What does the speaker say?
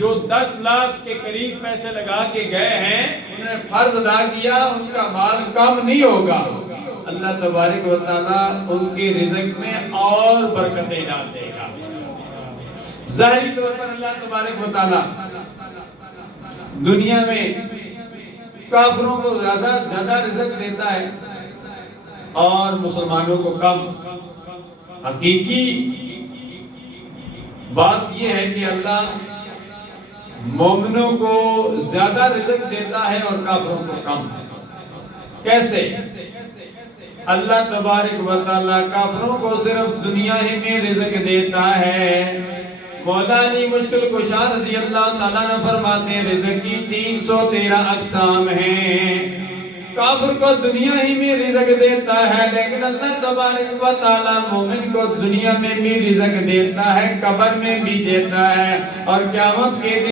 جو 10 لاکھ کے قریب پیسے لگا کے گئے ہیں انہوں نے فرض ادا کیا، ان کا مال کم نہیں ہوگا، اللہ تبارک و تعالیٰ ان کے رزق میں اور برکتیں ڈال دے گا۔ ظاہری طور پر اللہ تبارک و تعالیٰ دنیا میں کافروں کو زیادہ رزق دیتا ہے اور مسلمانوں کو کم۔ حقیقی بات یہ ہے کہ اللہ مومنوں کو زیادہ رزق دیتا ہے اور کافروں کو کم۔ کیسے؟ اللہ تبارک و تعالیٰ کافروں کو صرف دنیا ہی میں رزق دیتا ہے۔ مولا علی مشکل کشا رضی اللہ تعالیٰ نے فرماتے ہیں رزق کی 313 اقسام ہیں۔ کافر کو دنیا ہی میں رزق دیتا ہے، لیکن اللہ تبارک و تعالیٰ مومن کو دنیا میں بھی رزق دیتا ہے، قبر میں بھی دیتا ہے، اور قیامت کے دن